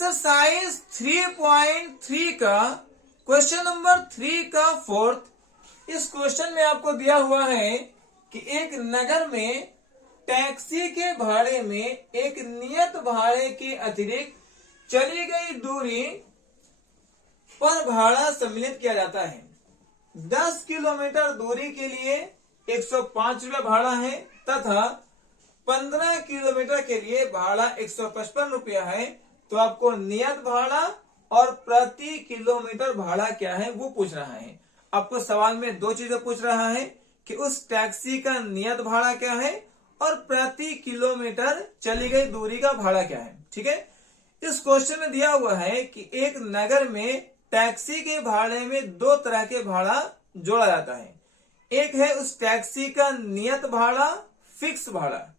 Exercise 3.3 का question number 3 का fourth. इस क्वेश्चन में आपको दिया हुआ है कि एक नगर में टैक्सी के भाड़े में एक नियत भाड़े के अतिरिक्त चली गई दूरी पर भाड़ा सम्मिलित किया जाता है। 10 किलोमीटर दूरी के लिए 105 रुपये भाड़ा है तथा 15 किलोमीटर के लिए भाड़ा 155 रुपया है। तो आपको नियत भाड़ा और प्रति किलोमीटर भाड़ा क्या है वो पूछ रहा है। आपको सवाल में दो चीजें पूछ रहा है कि उस टैक्सी का नियत भाड़ा क्या है और प्रति किलोमीटर चली गई दूरी का भाड़ा क्या है। ठीक है, इस क्वेश्चन में दिया हुआ है कि एक नगर में टैक्सी के भाड़े में दो तरह के भाड़ा जोड़ा जाता है। एक है उस टैक्सी का नियत भाड़ा, फिक्स भाड़ा,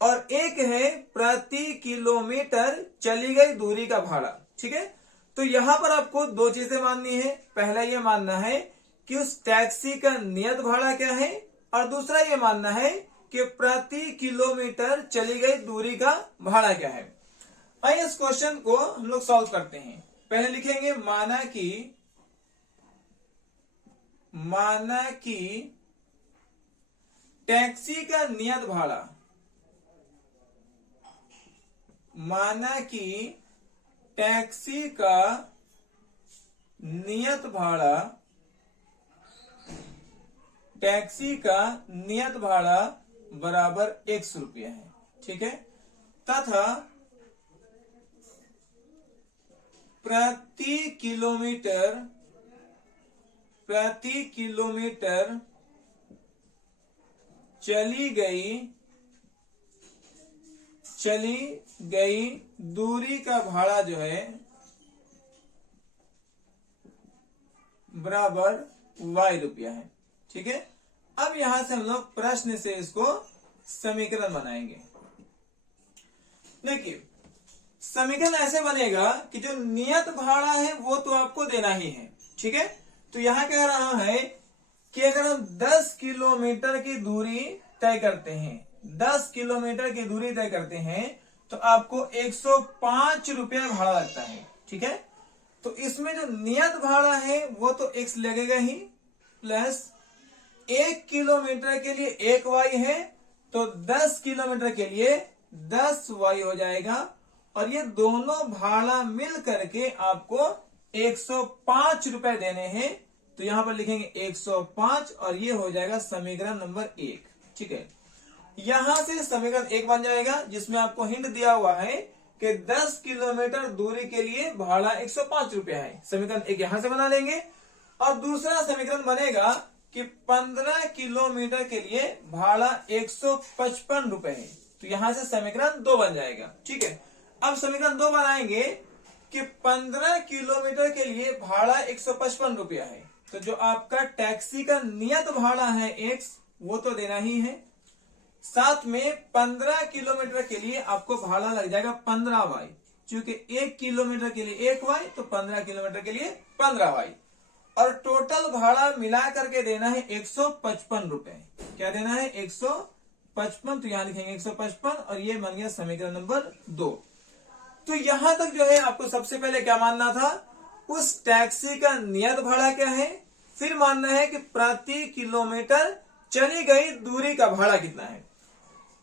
और एक है प्रति किलोमीटर चली गई दूरी का भाड़ा। ठीक है, तो यहां पर आपको दो चीजें माननी है। पहला ये मानना है कि उस टैक्सी का नियत भाड़ा क्या है और दूसरा ये मानना है कि प्रति किलोमीटर चली गई दूरी का भाड़ा क्या है। आइए इस क्वेश्चन को हम लोग सॉल्व करते हैं। पहले लिखेंगे माना कि टैक्सी का नियत भाड़ा, माना कि टैक्सी का नियत भाड़ा, टैक्सी का नियत भाड़ा बराबर 100 रुपया है। ठीक है, तथा प्रति किलोमीटर चली गई दूरी का भाड़ा जो है बराबर y रुपया है। ठीक है, अब यहां से हम लोग प्रश्न से इसको समीकरण बनाएंगे। देखिए, समीकरण ऐसे बनेगा कि जो नियत भाड़ा है वो तो आपको देना ही है। ठीक है, तो यहां कह रहा है कि अगर हम 10 किलोमीटर की दूरी तय करते हैं, 10 किलोमीटर की दूरी तय करते हैं तो आपको 105 रुपया भाड़ा लगता है। ठीक है, तो इसमें जो नियत भाड़ा है वो तो x लगेगा ही, प्लस 1 किलोमीटर के लिए 1 y है तो 10 किलोमीटर के लिए 10 y हो जाएगा और ये दोनों भाड़ा मिल करके आपको 105 रुपए देने हैं। तो यहां पर लिखेंगे 105 और ये हो जाएगा समीकरण नंबर 1। ठीक है, यहां से समीकरण 1 बन जाएगा जिसमें आपको हिंट दिया हुआ है कि 10 किलोमीटर दूरी के लिए भाड़ा 105 रुपया है। समीकरण 1 यहां से बना लेंगे और दूसरा समीकरण बनेगा कि 15 किलोमीटर के लिए भाड़ा 155 रुपए है। तो यहां से समीकरण 2 बन जाएगा। ठीक है, अब समीकरण 2 बनाएंगे कि 15 किलोमीटर के लिए भाड़ा 155 रुपया है। तो जो आपका टैक्सी का नियत भाड़ा है x वो तो देना ही है, साथ में 15 किलोमीटर के लिए आपको भाड़ा लग जाएगा 15y, क्योंकि 1 किलोमीटर के लिए 1y तो 15 किलोमीटर के लिए 15y, और टोटल भाड़ा मिला करके देना है 155 रुपए। क्या देना है? 155। तो यहां लिखेंगे 155 और ये बन गया समीकरण नंबर 2। तो यहां तक जो है आपको सबसे पहले क्या मानना था, उस टैक्सी का नियत भाड़ा क्या है, फिर मानना है कि प्रति किलोमीटर चली गई दूरी का भाड़ा कितना है।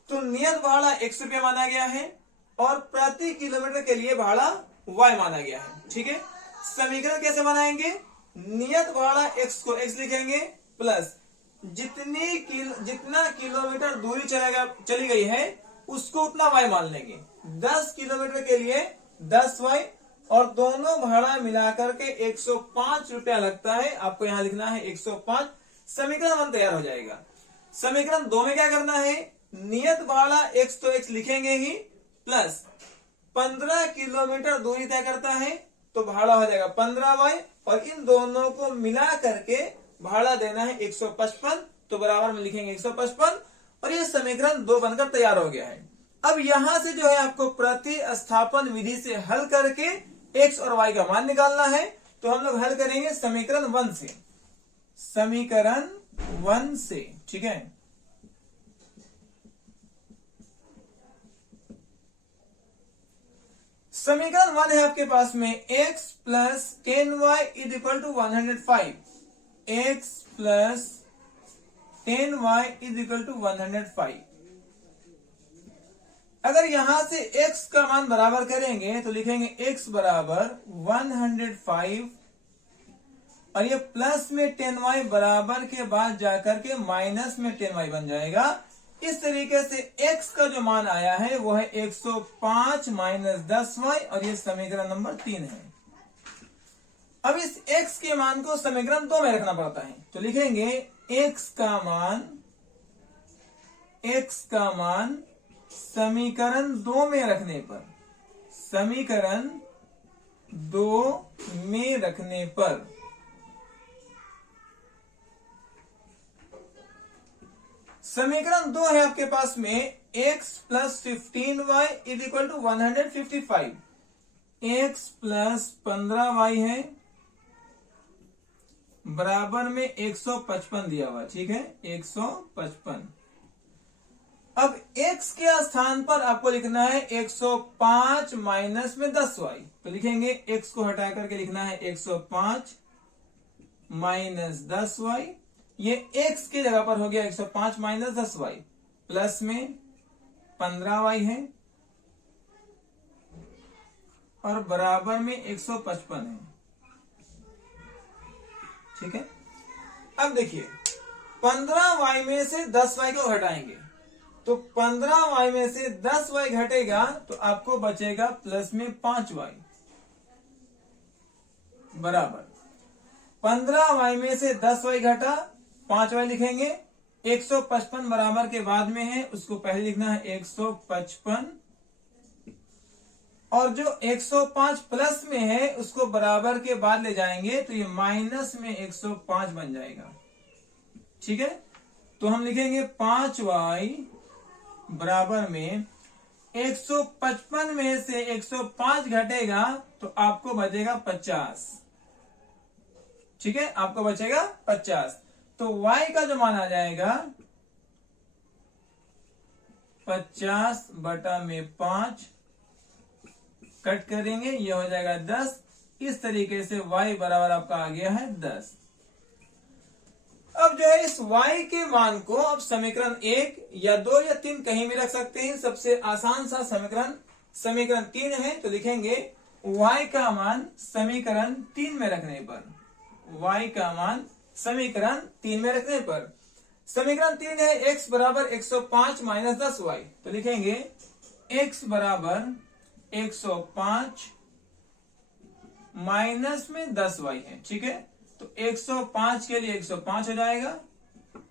तो नियत भाड़ा 100 रुपया माना गया है और प्रति किलोमीटर के लिए भाड़ा y माना गया है। ठीक है, समीकरण कैसे बनाएंगे, नियत भाड़ा x को x लिखेंगे प्लस जितना किलोमीटर दूरी चली गई है उसको उतना y मान लेंगे। 10 किलोमीटर के लिए 10y और दोनों भाड़ा मिलाकर के 105 रुपया लगता है। आपको यहां लिखना है 105। समीकरण 1 तैयार हो जाएगा। समीकरण 2 में क्या करना है, नियत भाड़ा x तो x लिखेंगे ही प्लस 15 किलोमीटर दूरी तय करता है तो भाड़ा हो जाएगा 15y और इन दोनों को मिला करके भाड़ा देना है 155। तो बराबर में लिखेंगे 155 और ये समीकरण 2 बनकर तैयार हो गया है। अब यहां से जो है आपको प्रतिस्थापन विधि से हल करके x और y का मान निकालना है। तो हम लोग हल करेंगे समीकरण 1 से, समीकरण 1 से। ठीक है, समीकरण 1 है आपके पास में x plus 10y is equal to 105। x plus 10y is equal to 105। अगर यहां से x का मान बराबर करेंगे तो लिखेंगे x बराबर 105 और ये प्लस में 10y बराबर के बाद जाकर के माइनस में 10y बन जाएगा। इस तरीके से x का जो मान आया है वो है 105 माइनस 10y और ये समीकरण नंबर 3 है। अब इस x के मान को समीकरण 2 में रखना पड़ता है तो लिखेंगे x का मान समीकरण 2 में रखने पर, समीकरण 2 में रखने पर समीकरण 2 है आपके पास में x plus 15y is equal to 155। x plus 15y है बराबर में 155 दिया हुआ, ठीक है 155। अब x के स्थान पर आपको लिखना है 105 माइनस में 10y तो लिखेंगे x को हटा करके लिखना है 105 माइनस 10y। ये x की जगह पर हो गया 105 माइनस 10y प्लस में 15y है और बराबर में 155 है, ठीक है। अब देखिए 15y में से 10y को घटाएंगे तो 15y में से 10y घटेगा तो आपको बचेगा प्लस में 5y बराबर 15y में से 10y घटा 5y लिखेंगे। 155 बराबर के बाद में है उसको पहले लिखना है 155 और जो 105 प्लस में है उसको बराबर के बाद ले जाएंगे तो ये माइनस में 105 बन जाएगा, ठीक है। तो हम लिखेंगे 5y बराबर में 155 में से 105 घटेगा तो आपको बचेगा 50, ठीक है, आपको बचेगा 50। तो y का जो मान आ जाएगा 50 बटा में 5 कट करेंगे ये हो जाएगा 10। इस तरीके से y बराबर आपका आ गया है 10। अब जो है इस y के मान को आप समीकरण 1 या 2 या 3 कहीं भी रख सकते हैं। सबसे आसान सा समीकरण 3 है तो लिखेंगे y का मान समीकरण 3 में रखने पर, y का मान समीकरण 3 में रखने पर समीकरण 3 है x बराबर 105 माइनस 10y तो लिखेंगे x बराबर 105 माइनस में 10y है, ठीक है। तो 105 के लिए 105 हो जाएगा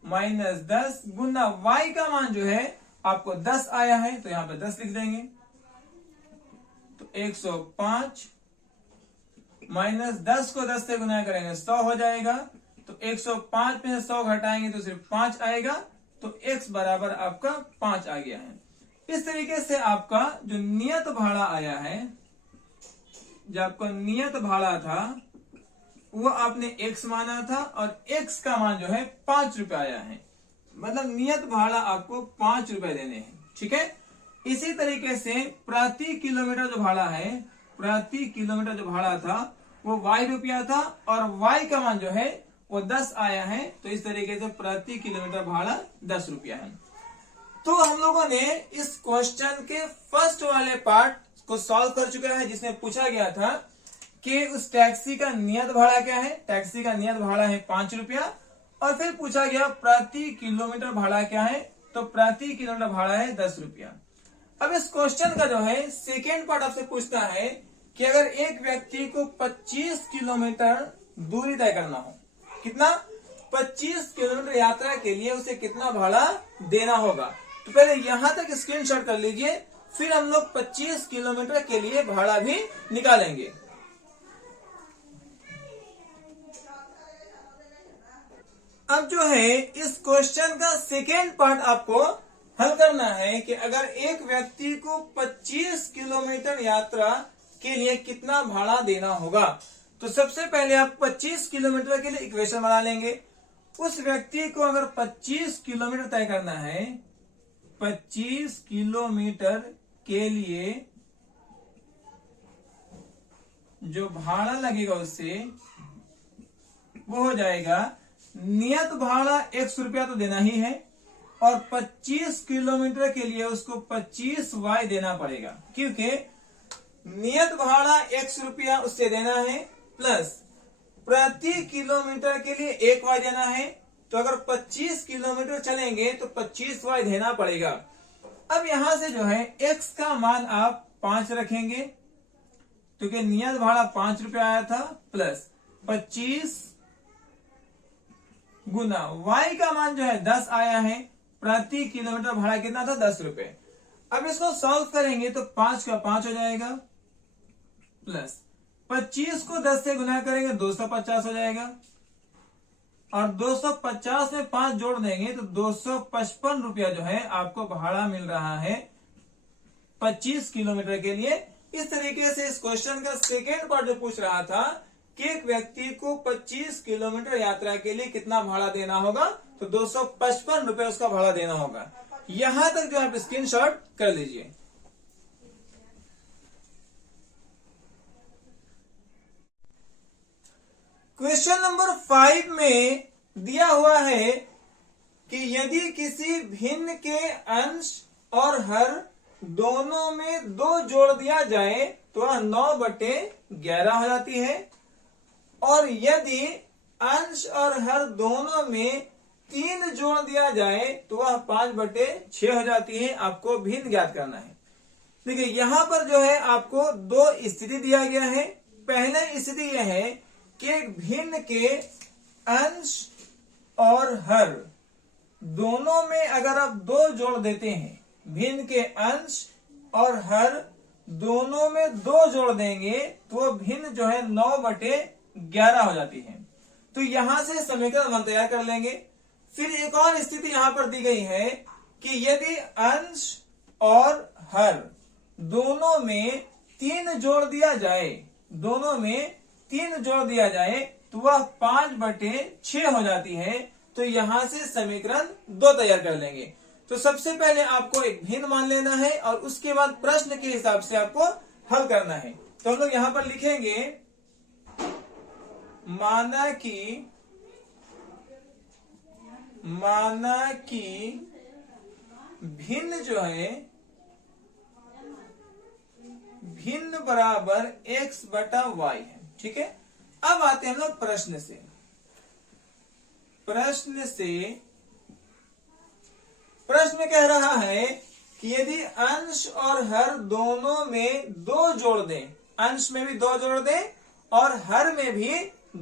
माइनस 10 गुना y का मान जो है आपको 10 आया है तो यहां पे 10 लिख देंगे। तो 105 माइनस 10 को 10 से गुना करेंगे 100 हो जाएगा। तो 105 में से 100 घटाएंगे तो सिर्फ 5 आएगा तो x बराबर आपका 5 आ गया है। इस तरीके से आपका जो नियत भाड़ा आया है, जो आपका नियत भाड़ा था वो आपने x माना था और x का मान जो है 5 रुपए आया है, मतलब नियत भाड़ा आपको 5 रुपए देने हैं, ठीक है। इसी तरीके से प्रति किलोमीटर जो भाड़ा है, प्रति किलोमीटर जो भाड़ा था वो y रुपया था और y का मान जो है वो 10 आया है तो इस तरीके से प्रति किलोमीटर भाड़ा 10 रुपया है। तो हम लोगों ने इस क्वेश्चन के फर्स्ट वाले पार्ट को सॉल्व कर चुके हैं जिसमें पूछा गया था कि उस टैक्सी का नियत भाड़ा क्या है। टैक्सी का नियत भाड़ा है 5 रुपया और फिर पूछा गया प्रति किलोमीटर भाड़ा क्या है, तो प्रति किलोमीटर भाड़ा है 10 रुपया। अब इस क्वेश्चन का जो है सेकेंड पार्ट आपसे पूछता है कि अगर एक व्यक्ति को 25 किलोमीटर दूरी तय करना हो, कितना 25 किलोमीटर यात्रा के लिए उसे कितना भाड़ा देना होगा। तो पहले यहां तक स्क्रीनशॉट कर लीजिए फिर हम लोग 25 किलोमीटर के लिए भाड़ा भी निकालेंगे। अब जो है इस क्वेश्चन का सेकेंड पार्ट आपको हल करना है कि अगर एक व्यक्ति को 25 किलोमीटर यात्रा के लिए कितना भाड़ा देना होगा। तो सबसे पहले आप 25 किलोमीटर के लिए इक्वेशन बना लेंगे। उस व्यक्ति को अगर 25 किलोमीटर तय करना है, 25 किलोमीटर के लिए जो भाड़ा लगेगा उससे वो हो जाएगा, नियत भाड़ा 100 रुपया तो देना ही है और 25 किलोमीटर के लिए उसको 25 वाई देना पड़ेगा, क्योंकि नियत भाड़ा 100 रुपया उससे देना है प्लस प्रति किलोमीटर के लिए 1 वाई देना है। तो अगर 25 किलोमीटर चलेंगे तो 25 वाई देना पड़ेगा। अब यहां से जो है x का मान आप 5 रखेंगे, क्योंकि नियत भाड़ा 5 रुपया आया था, प्लस 25 गुना y का मान जो है 10 आया है। प्रति किलोमीटर भाड़ा कितना था, 10 रुपए। अब इसको सॉल्व करेंगे तो 5 का 5 हो जाएगा, प्लस 25 को 10 से गुना करेंगे 250 हो जाएगा, और 250 में 5 जोड़ देंगे तो 255 रुपया जो है आपको भाड़ा मिल रहा है 25 किलोमीटर के लिए। इस तरीके से इस क्वेश्चन का सेकेंड पार्ट जो पूछ रहा था कि एक व्यक्ति को 25 किलोमीटर यात्रा के लिए कितना भाड़ा देना होगा, तो 255 रुपए उसका भाड़ा देना होगा। यहां तक जो आप स्क्रीनशॉट कर लीजिए। क्वेश्चन नंबर 5 में दिया हुआ है कि यदि किसी भिन्न के अंश और हर दोनों में 2 जोड़ दिया जाए तो वह 9/11 हो जाती है, और यदि अंश और हर दोनों में 3 जोड़ दिया जाए तो वह 5/6 हो जाती है। आपको भिन्न ज्ञात करना है। देखिए यहां पर जो है आपको 2 स्थिति दिया गया है। पहला स्थिति यह है कि एक भिन्न के अंश और हर दोनों में अगर आप 2 जोड़ देते हैं, भिन्न के अंश और हर दोनों में 2 जोड़ देंगे तो भिन्न जो है 9/11 हो जाती है। तो यहां से समीकरण हम तैयार कर लेंगे। फिर एक और स्थिति यहां पर दी गई है कि यदि अंश और हर दोनों में 3 जोड़ दिया जाए, दोनों में 3 जोड़ दिया जाए तो वह 5/6 हो जाती है। तो यहां से समीकरण 2 तैयार कर लेंगे। तो सबसे पहले आपको एक भिन्न मान लेना है और उसके बाद प्रश्न के हिसाब से आपको हल करना है। तो हम लोग यहां पर लिखेंगे, माना कि भिन्न जो है भिन्न बराबर x/y है। ठीक है। अब आते हैं हम लोग प्रश्न से। प्रश्न कह रहा है कि यदि अंश और हर दोनों में 2 जोड़ दें, अंश में भी 2 जोड़ दें और हर में भी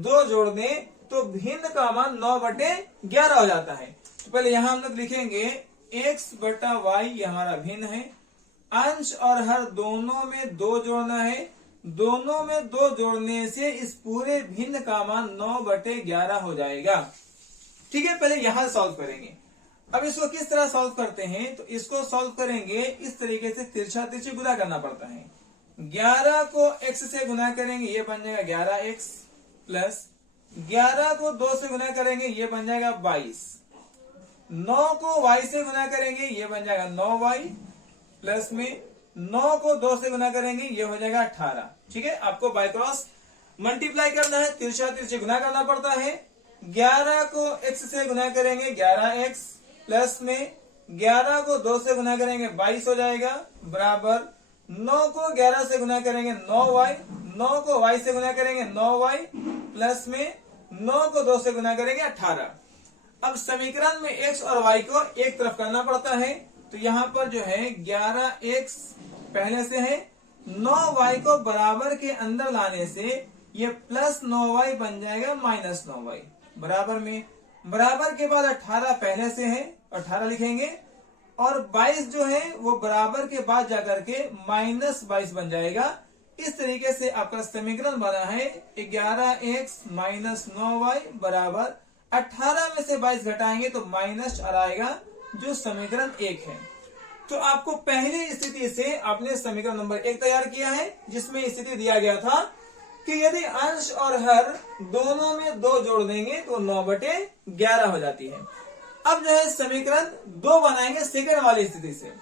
2 जोड़ दें तो भिन्न का मान 9/11 हो जाता है। तो पहले यहां हम लोग लिखेंगे x/y, ये हमारा भिन्न है। अंश और हर दोनों में 2 जोड़ना है, दोनों में 2 जोड़ने से इस पूरे भिन्न का मान 9/11 हो जाएगा। ठीक है। पहले यहां सॉल्व करेंगे। अब इसको किस तरह सॉल्व करते हैं, तो इसको सॉल्व करेंगे इस तरीके से, तिरछा तिरछी गुना करना पड़ता है। 11 को x से गुना करेंगे, ये बन जाएगा 11x, प्लस 11 को 2 से गुना करेंगे, ये बन जाएगा 22। 9 को y से गुना करेंगे, ये बन जाएगा 9y, प्लस में 9 को 2 से गुना करेंगे, ये हो जाएगा 18। ठीक है। आपको बाय क्रॉस मल्टीप्लाई करना है, तिरछा तिरछी गुना करना पड़ता है। 11 को x से गुना करेंगे 11x, प्लस में 11 को 2 से गुना करेंगे 22 हो जाएगा, बराबर 9 को 11 से गुना करेंगे 9y, 9 को y से गुना करेंगे 9y, प्लस में 9 को 2 से गुना करेंगे 18। अब समीकरण में x और y को एक तरफ करना पड़ता है। तो यहाँ पर जो है 11x पहले से है, 9y को बराबर के अंदर लाने से ये प्लस 9y बन जाएगा माइनस 9y, बराबर में बराबर के बाद 18 पहले से है, 18 लिखेंगे, और 22 जो है वो बराबर के बाद जाकर के माइनस 22 बन जाएगा। इस तरीके से आपका समीकरण बना है 11x माइनस 9y बराबर 18 में से 22 घटाएंगे तो माइनस 4 आएगा, जो समीकरण 1 है। तो आपको पहली स्थिति से आपने समीकरण नंबर 1 तैयार किया है, जिसमें स्थिति दिया गया था कि यदि अंश और हर दोनों में 2 जोड़ देंगे तो 9/11 हो जाती है। अब जो है समीकरण 2 बनाएंगे सेकंड वाली स्थिति से।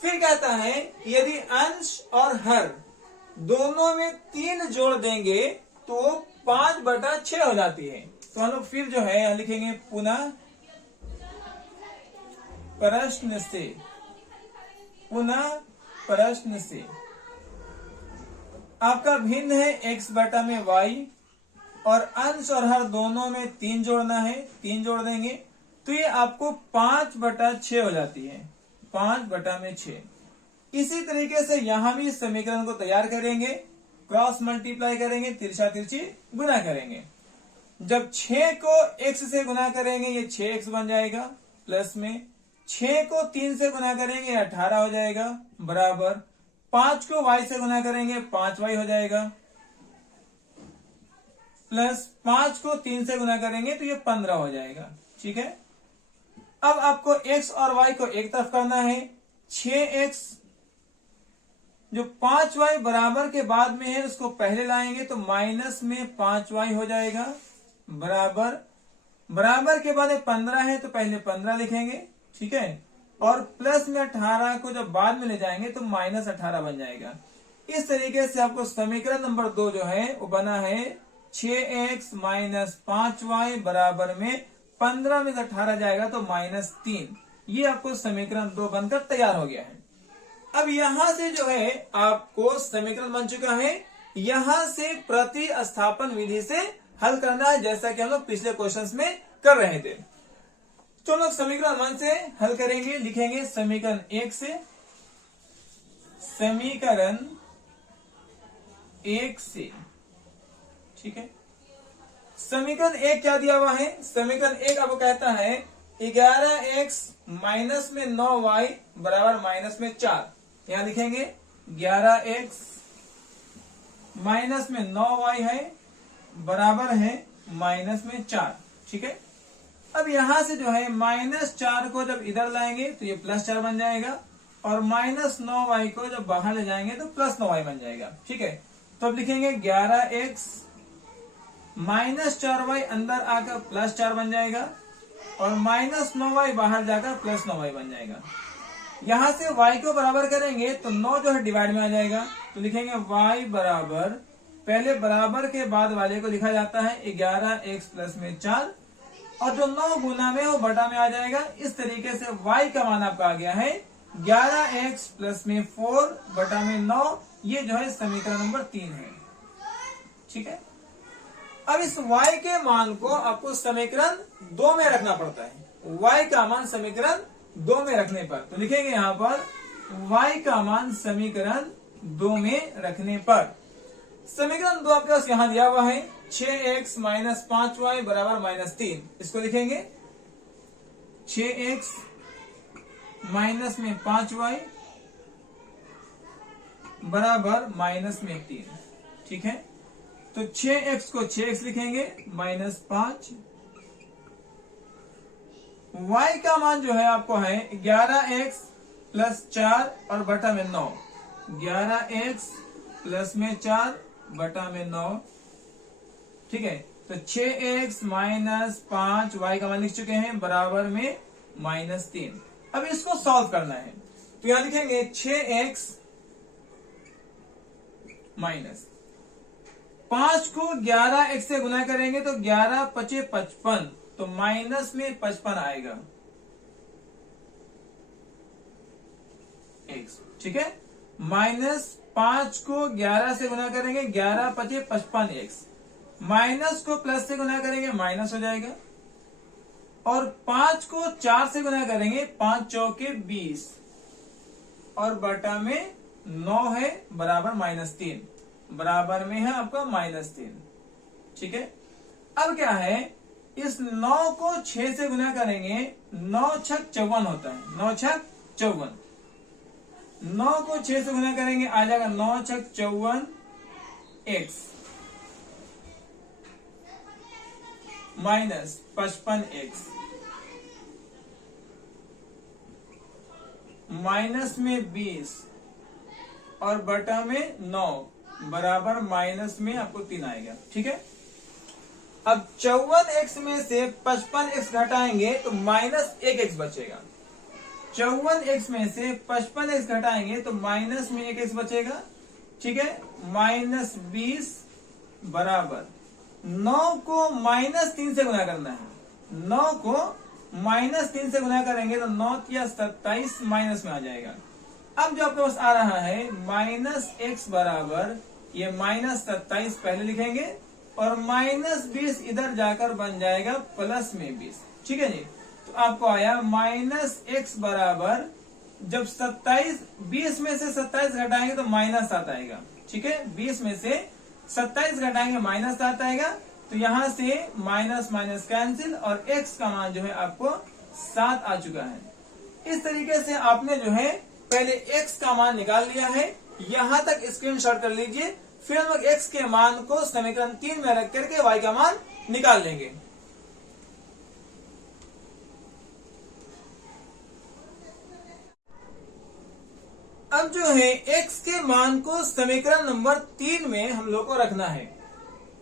फिर कहता है कि यदि अंश और हर दोनों में 3 जोड़ देंगे तो 5/6 हो जाती है। तो हम लोग फिर जो है यहां लिखेंगे पुनः प्रश्न से आपका भिन्न है x/y और अंश और हर दोनों में 3 जोड़ना है, 3 जोड़ देंगे तो ये आपको 5/6 हो जाती है, 5/6। इसी तरीके से यहां भी समीकरण को तैयार करेंगे, क्रॉस मल्टीप्लाई करेंगे, तिरछा तिरछी गुना करेंगे। जब 6 को x से गुना करेंगे ये 6x बन जाएगा, प्लस में 6 को 3 से गुना करेंगे 18 हो जाएगा, बराबर 5 को y से गुना करेंगे 5y हो जाएगा, प्लस 5 को 3 से गुना करेंगे तो ये 15 हो जाएगा। ठीक है, अब आपको x और y को एक तरफ करना है। 6x जो 5y बराबर के बाद में है उसको पहले लाएंगे तो माइनस में 5y हो जाएगा, बराबर के बाद 15 है तो पहले 15 लिखेंगे। ठीक है, और प्लस में 18 को जब बाद में ले जाएंगे तो -18 बन जाएगा। इस तरीके से आपको समीकरण नंबर 2 जो है वो बना है 6x - 5y बराबर में 15 में 18 जाएगा तो -3। ये आपको समीकरण 2 बनकर तैयार हो गया है। अब यहां से जो है आपको समीकरण बन चुका है, यहां से प्रतिस्थापन विधि से हल करना है, जैसा कि हम लोग पिछले क्वेश्चंस में कर रहे थे। तो हम लोग समीकरण 1 से हल करेंगे, लिखेंगे समीकरण 1 से, समीकरण 1 से। ठीक है, समीकरण 1 क्या दिया हुआ है? समीकरण 1 आपको कहता है 11x माइनस में 9y बराबर माइनस में 4। यहां लिखेंगे 11x माइनस में 9y है बराबर है माइनस में 4। ठीक है, अब यहां से जो है -4 को जब इधर लाएंगे तो ये +4 बन जाएगा, और -9y को जब बाहर ले जाएंगे तो +9y बन जाएगा। ठीक है, तो अब लिखेंगे 11x -4y अंदर आकर +4 बन जाएगा, और -9y बाहर जाकर +9y बन जाएगा। यहां से y को बराबर करेंगे तो 9 जो है डिवाइड में आ जाएगा, तो लिखेंगे y बराबर, पहले बराबर के बाद वाले को लिखा जाता है 11x प्लस में 4, और जो 9 गुना में वो बटा में आ जाएगा। इस तरीके से y का मान आपका आ गया है 11x प्लस में 4 बटा में 9। ये जो है समीकरण नंबर 3 है। ठीक है, अब इस y के मान को आपको समीकरण 2 में रखना पड़ता है। y का मान समीकरण 2 में रखने पर तो लिखेंगे यहां पर y का मान समीकरण 2 में रखने पर, समीकरण 2 आपके पास यहां दिया हुआ है 6x - 5y बराबर -3। इसको लिखेंगे 6x माइनस में 5y बराबर -3। ठीक है, तो 6x को 6x लिखेंगे -5, y का मान जो है आपको है 11x प्लस 4 और बटा में 9, 11x प्लस में 4 बटा में 9। ठीक है, तो 6x माइनस 5 y का मान लिख चुके हैं बराबर में -3। अब इसको सॉल्व करना है तो यहां लिखेंगे 6x माइनस 5 को 11x से गुना करेंगे तो 11 × 5 = 55, तो माइनस में 55 आएगा x। ठीक है, -5 को 11 से गुना करेंगे 11 × 5 = 55x, माइनस को प्लस से गुना करेंगे माइनस हो जाएगा, और 5 को 4 से गुना करेंगे 5 × 4 = 20, और बटा में 9 है बराबर -3, बराबर में है आपका -3। ठीक है, अब क्या है, इस 9 को 6 से गुना करेंगे 9 × 6 = 54 होता है, 9 × 6 = 54। 9 को 6 से गुना करेंगे आ जाएगा 9 × 6 = 54x माइनस 55x, माइनस में 20 और बटा में 9 बराबर माइनस में आपको 3 आएगा। ठीक है, अब 54x में से 55x घटाएंगे तो -1x बचेगा। 54x में से 55x घटाएंगे तो माइनस में 1x बचेगा, ठीक है, -20 बराबर 9 को -3 से गुना करना है। 9 को -3 से गुना करेंगे तो 9 या 27 माइनस में आ जाएगा। अब जो आपके पास आ रहा है -x बराबर ये -27 पहले लिखेंगे और -20 इधर जाकर बन जाएगा प्लस में 20। ठीक है जी, तो आपको आया -x बराबर, जब 27 20 में से 27 घटाएंगे तो -7 आएगा। ठीक है, 20 में से 27 घटाएंगे -7 आएगा, तो यहां से माइनस माइनस कैंसिल और x का मान जो है आपको 7 आ चुका है। इस तरीके से आपने जो है पहले x का मान निकाल लिया है। यहां तक स्क्रीनशॉट कर लीजिए, फिर हम लोग x के मान को समीकरण 3 में रख करके y का मान निकाल लेंगे। अब जो है x के मान को समीकरण नंबर 3 में हम लोग को रखना है।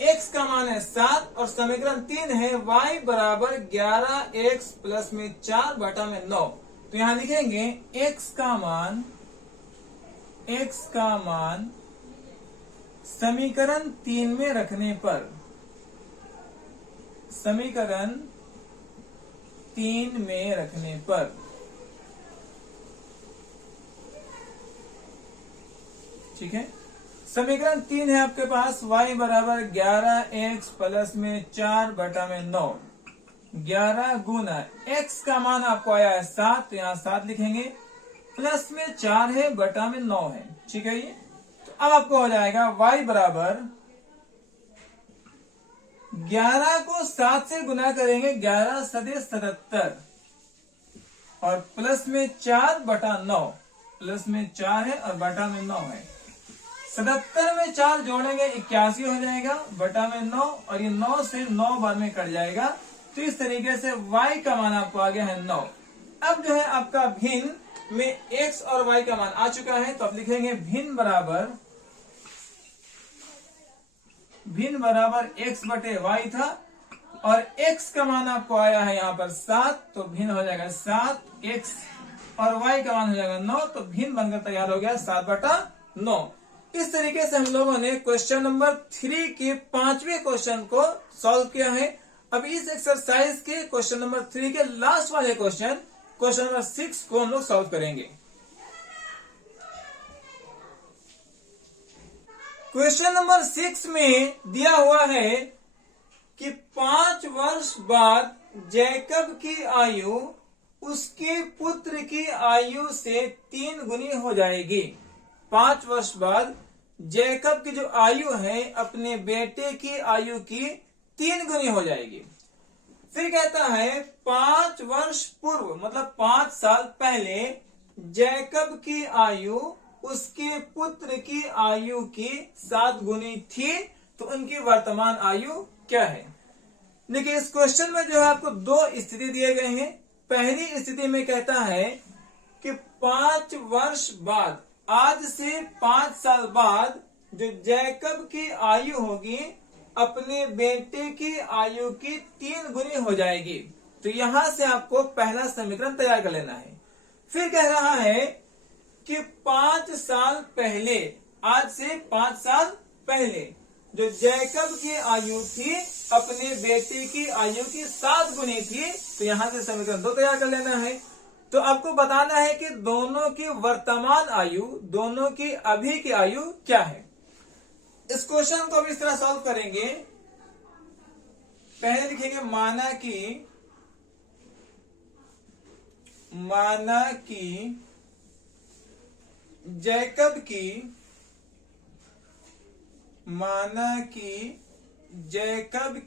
x का मान है 7 और समीकरण 3 है y बराबर 11x प्लस में 4 बटा में 9। तो यहां लिखेंगे x का मान समीकरण 3 में रखने पर, समीकरण 3 में रखने पर ठीक है, समीकरण 3 है आपके पास y बराबर 11x प्लस में 4 बटा में 9। 11 गुना x का मान आपको आया है 7, तो यहाँ 7 लिखेंगे, प्लस में 4 है बटा में 9 है। ठीक है, ये तो अब आपको हो जाएगा y बराबर 11 को 7 से गुना करेंगे, 11 सदे 77 और प्लस में 4 बटा 9, प्लस में 4 है और बटा में 9 है। 77 में 4 जोड़ेंगे 81 हो जाएगा, बटा में 9 और ये 9 से 9 बार में कट जाएगा। तो इस तरीके से y का मान आपको आ गया है 9। अब जो है आपका भिन्न में x और y का मान आ चुका है, तो आप लिखेंगे भिन्न बराबर x बटे y था और x का मान आपको आया है यहाँ पर 7, तो भिन्न हो जाएगा 7x और y का मान हो जाएगा 9, तो भिन्न बनकर तैयार हो गया 7 बटा 9। इस तरीके से हम लोगों ने क्वेश्चन नंबर 3 के 5वें क्वेश्चन को सॉल्व किया है। अब इस एक्सरसाइज के क्वेश्चन नंबर 3 के लास्ट वाले क्वेश्चन नंबर 6 को हम लोग सॉल्व करेंगे। क्वेश्चन नंबर 6 में दिया हुआ है कि 5 वर्ष बाद जैकब की आयु उसके पुत्र की आयु से 3 गुनी हो जाएगी। 5 वर्ष बाद जैकब की जो आयु है अपने बेटे की आयु की 3 गुनी हो जाएगी। फिर कहता है 5 वर्ष पूर्व मतलब 5 साल पहले जैकब की आयु उसके पुत्र की आयु की 7 गुनी थी, तो उनकी वर्तमान आयु क्या है। देखिए इस क्वेश्चन में जो है आपको 2 स्थिति दिए गए हैं। पहली स्थिति में कहता है कि 5 वर्ष बाद, आज से 5 साल बाद जो जैकब की आयु होगी अपने बेटे की आयु की 3 गुनी हो जाएगी। तो यहां से आपको पहला समीकरण तैयार कर लेना है। फिर कह रहा है कि 5 साल पहले, आज से 5 साल पहले जो जैकब की आयु थी अपने बेटे की आयु की 7 गुनी थी। तो यहां से समीकरण 2 तैयार कर लेना है। तो आपको बताना है कि दोनों की वर्तमान आयु, दोनों की अभी की आयु क्या है। इस क्वेश्चन को भी इस तरह सॉल्व करेंगे। पहले लिखेंगे माना कि जैकब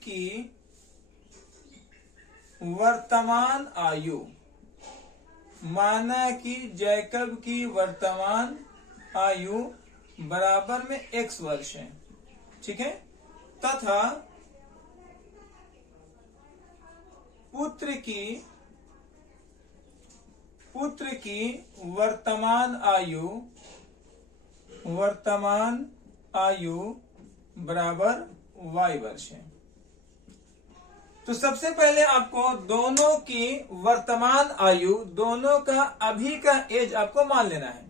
की वर्तमान आयु, माना कि जैकब की वर्तमान आयु बराबर में x वर्ष है। ठीक है, तथा पुत्र की वर्तमान आयु बराबर y वर्ष है। तो सबसे पहले आपको दोनों की वर्तमान आयु, दोनों का अभी का एज आपको मान लेना है।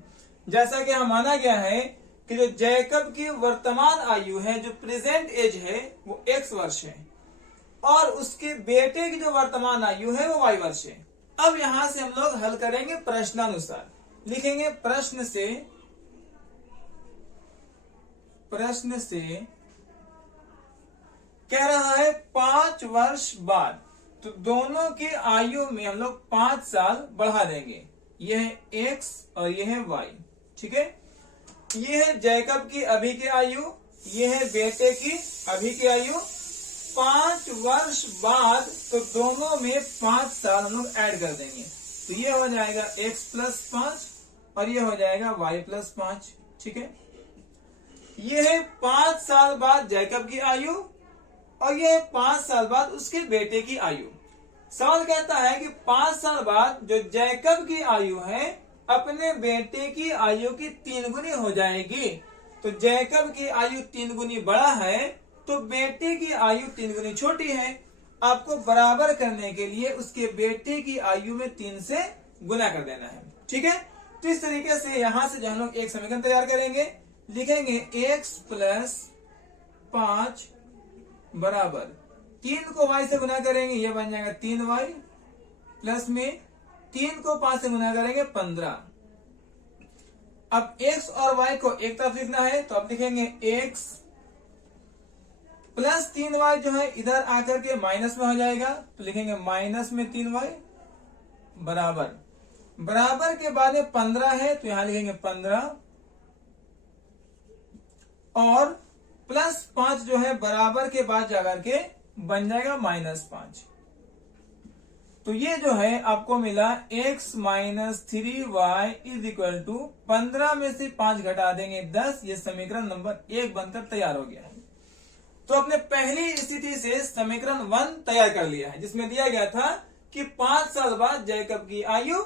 जैसा कि हम माना गया है कि जो जैकब की वर्तमान आयु है, जो प्रेजेंट एज है, वो x वर्ष है और उसके बेटे की जो वर्तमान आयु है वो y वर्ष है। अब यहां से हम लोग हल करेंगे प्रश्नानुसार। लिखेंगे प्रश्न से कह रहा है 5 वर्ष बाद, तो दोनों की आयु में हम लोग 5 साल बढ़ा देंगे। यह है x और यह है y, ठीक है। ये है जैकब की अभी की आयु, ये है बेटे की अभी की आयु। 5 वर्ष बाद तो दोनों में 5 साल हम लोग ऐड कर देंगे, तो ये हो जाएगा x प्लस 5 और ये हो जाएगा y प्लस 5, ठीक है। ये है 5 साल बाद जैकब की आयु और ये है 5 साल बाद उसके बेटे की आयु। सवाल कहता है कि 5 साल बाद जो जैकब की आयु है अपने बेटे की आयु की 3 गुनी हो जाएगी। तो जैकब की आयु 3 गुनी बड़ा है तो बेटे की आयु 3 गुनी छोटी है। आपको बराबर करने के लिए उसके बेटे की आयु में 3 से गुना कर देना है, ठीक है। तो इस तरीके से यहां से हम लोग एक समीकरण तैयार करेंगे। लिखेंगे x प्लस 5 बराबर 3 को y से गुना करेंगे, ये बन जाएगा 3y प्लस में 3 को 5 से गुना करेंगे 15। अब x और y को एक तरफ लिखना है तो अब लिखेंगे x प्लस 3y जो है इधर आकर के माइनस में हो जाएगा, तो लिखेंगे माइनस में 3y बराबर के बाद में 15 है तो यहां लिखेंगे 15 और प्लस 5 जो है बराबर के बाद जाकर के बन जाएगा -5। तो ये जो है आपको मिला x minus 3y is equal to 15 में से 5 घटा देंगे 10। ये समीकरण नंबर 1 बनकर तैयार हो गया है। तो अपने पहली स्थिति से समीकरण 1 तैयार कर लिया है, जिसमें दिया गया था कि 5 साल बाद जैकब की आयु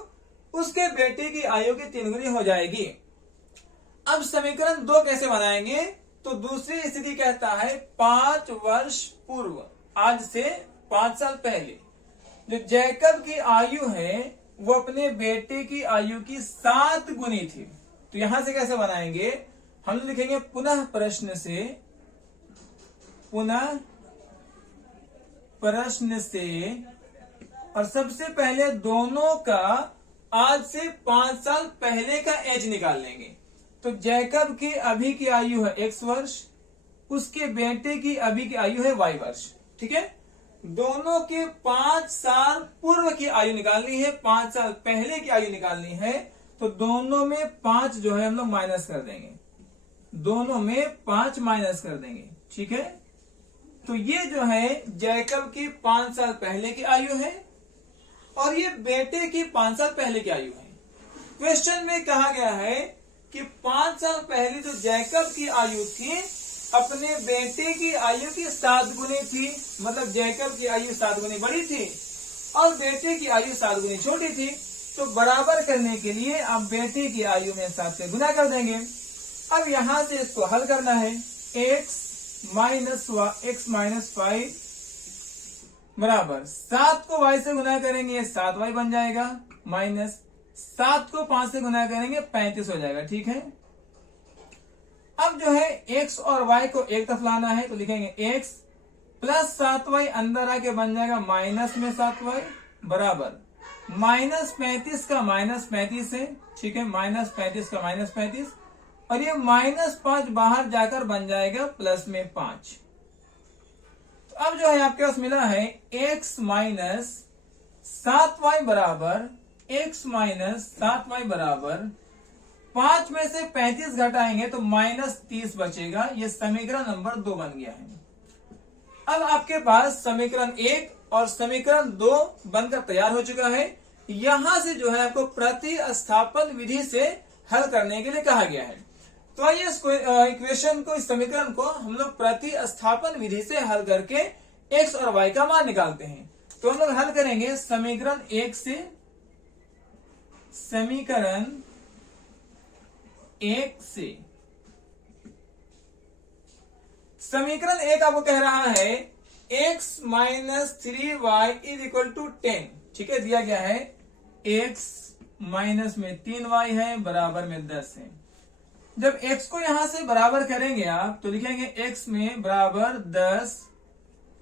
उसके बेटे की आयु की 3 गुनी हो जाएगी। अब समीकरण 2 कैसे बनाएंगे? तो दूसरी स्थिति कहता है 5 वर्ष पूर्व, आज से 5 साल पहले जो जैकब की आयु है वो अपने बेटे की आयु की 7 गुनी थी। तो यहां से कैसे बनाएंगे? हम लिखेंगे पुनः प्रश्न से और सबसे पहले दोनों का आज से 5 साल पहले का एज निकाल लेंगे। तो जैकब की अभी की आयु है x वर्ष, उसके बेटे की अभी की आयु है y वर्ष, ठीक है। दोनों के 5 साल पूर्व की आयु निकालनी है, 5 साल पहले की आयु निकालनी है। तो दोनों में 5 जो है हम लोग माइनस कर देंगे, दोनों में 5 माइनस कर देंगे, ठीक है। तो ये जो है जैकब की 5 साल पहले की आयु है और ये बेटे की 5 साल पहले की आयु है। क्वेश्चन में कहा गया है कि 5 साल पहले जो जैकब की आयु थी अपने बेटे की आयु की 7 गुनी थी, मतलब जैकब की आयु 7 गुनी बड़ी थी और बेटे की आयु 7 गुनी छोटी थी। तो बराबर करने के लिए आप बेटे की आयु में 7 से गुना कर देंगे। अब यहां से इसको हल करना है। x माइनस 5 बराबर 7 को y से गुना करेंगे 7y बन जाएगा, माइनस 7 को 5 से गुना करेंगे 35 हो जाएगा, ठीक है। अब जो है x और y को एक तरफ लाना है तो लिखेंगे x प्लस 7y अंदर आके बन जाएगा माइनस में 7y बराबर -35 का -35 है, ठीक है। -35 का -35 और ये -5 बाहर जाकर बन जाएगा प्लस में 5। तो अब जो है आपके पास मिला है x माइनस 7y बराबर 5 में से 35 घटाएंगे तो -30 बचेगा। ये समीकरण नंबर 2 बन गया है। अब आपके पास समीकरण 1 और समीकरण 2 बनकर तैयार हो चुका है। यहां से जो है आपको प्रतिस्थापन विधि से हल करने के लिए कहा गया है। तो आइए इसको इक्वेशन को, इस समीकरण को हम लोग प्रतिस्थापन विधि से हल करके x और y का मान निकालते हैं। तो हम लोग हल करेंगे समीकरण 1 से। समीकरण 1 आपको कह रहा है x minus 3y is equal to 10, ठीक है। दिया गया है x माइनस में 3y है बराबर में 10 है। जब x को यहां से बराबर करेंगे आप तो लिखेंगे x में बराबर 10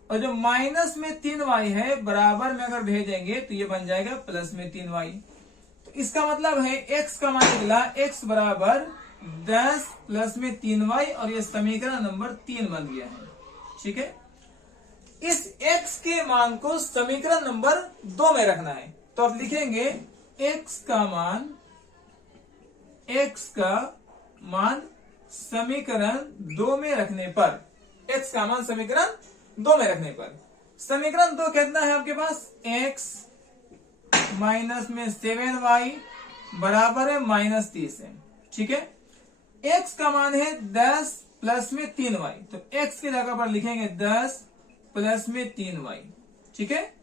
और जो माइनस में 3y है बराबर में अगर भेजेंगे तो ये बन जाएगा प्लस में 3y। तो इसका मतलब है x का मान निकला x बराबर 10 प्लस में 3y और ये समीकरण नंबर 3 बन गया है। ठीक है, इस x के मान को समीकरण नंबर 2 में रखना है। तो अब लिखेंगे x का मान समीकरण 2 में रखने पर, x का मान समीकरण 2 में रखने पर, समीकरण 2 कितना है आपके पास, x माइनस में 7y बराबर है माइनस 30 है। ठीक है, x का मान है 10 प्लस में 3y, तो x की जगह पर लिखेंगे 10 प्लस में 3y। ठीक है,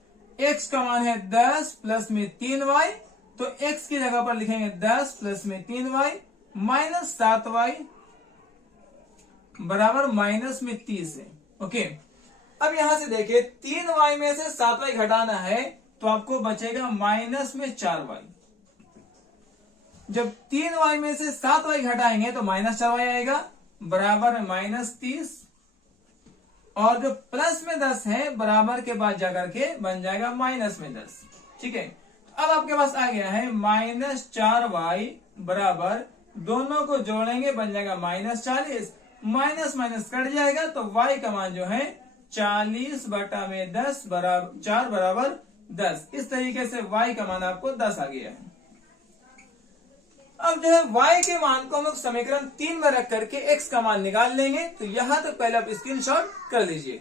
x का मान है 10 प्लस में 3y, तो x की जगह पर लिखेंगे 10 प्लस में 3y माइनस 7y बराबर माइनस में 30 है। ओके, अब यहां से देखिए 3y में से 7y घटाना है तो आपको बचेगा माइनस में 4y। जब 3y में से 7y घटाएंगे तो माइनस 4y आएगा बराबर में माइनस 30, और जो प्लस में 10 है बराबर के बाद जाकर के बन जाएगा माइनस में 10। ठीक है, अब आपके पास आ गया है माइनस 4y बराबर, दोनों को जोड़ेंगे बन जाएगा माइनस 40, माइनस माइनस कट जाएगा तो y का मान जो है 40 बटा में 10 बराबर 4 बराबर 10। इस तरीके से y का मान आपको 10 आ गया है। अब जो है y के मान को हम लोग समीकरण 3 में रख करके x का मान निकाल लेंगे। तो यहां तक पहले आप स्क्रीनशॉट कर लीजिए।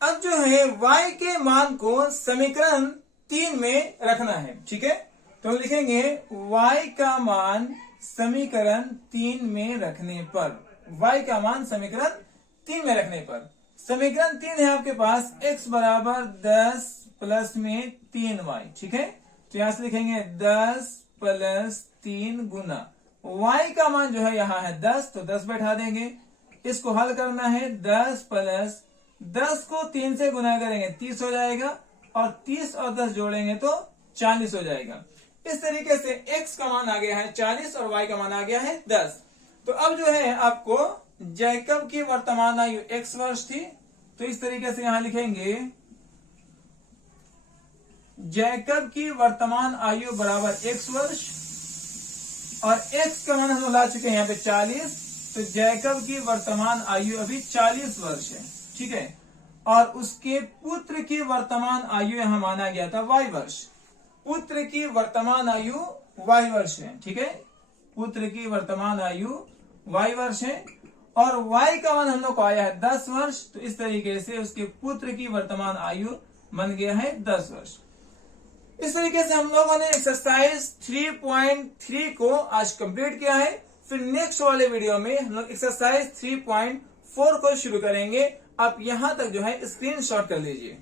अब जो है y के मान को समीकरण 3 में रखना है। ठीक है, तो हम लिखेंगे y का मान समीकरण 3 में रखने पर, y का मान समीकरण 3 में रखने पर, समीकरण 3 है आपके पास x बराबर 10 प्लस में 3y। ठीक है, तो यहां से लिखेंगे 10 प्लस 3 गुना y का मान जो है यहाँ है 10, तो 10 बैठा देंगे। इसको हल करना है, 10 प्लस 10 को 3 से गुना करेंगे 30 हो जाएगा, और 30 और 10 जोड़ेंगे तो 40 हो जाएगा। इस तरीके से x का मान आ गया है 40 और y का मान आ गया है 10। तो अब जो है आपको जैकब की वर्तमान आयु x वर्ष थी, तो इस तरीके से यहां लिखेंगे जैकब की वर्तमान आयु बराबर x वर्ष, और x का मान हम ला चुके हैं यहाँ पे 40, तो जैकब की वर्तमान आयु अभी 40 वर्ष है। ठीक है, और उसके पुत्र की वर्तमान आयु यहां माना गया था y वर्ष। पुत्र की वर्तमान आयु y वर्ष है। ठीक है, पुत्र की वर्तमान आयु y वर्ष है, और y का मान हम लोग को आया है 10 वर्ष, तो इस तरीके से उसके पुत्र की वर्तमान आयु बन गया है 10 वर्ष। इस तरीके से हम लोगों ने एक्सरसाइज 3.3 को आज कंप्लीट किया है। फिर नेक्स्ट वाले वीडियो में हम लोग एक्सरसाइज 3.4 को शुरू करेंगे। आप यहां तक जो है स्क्रीनशॉट कर लीजिए।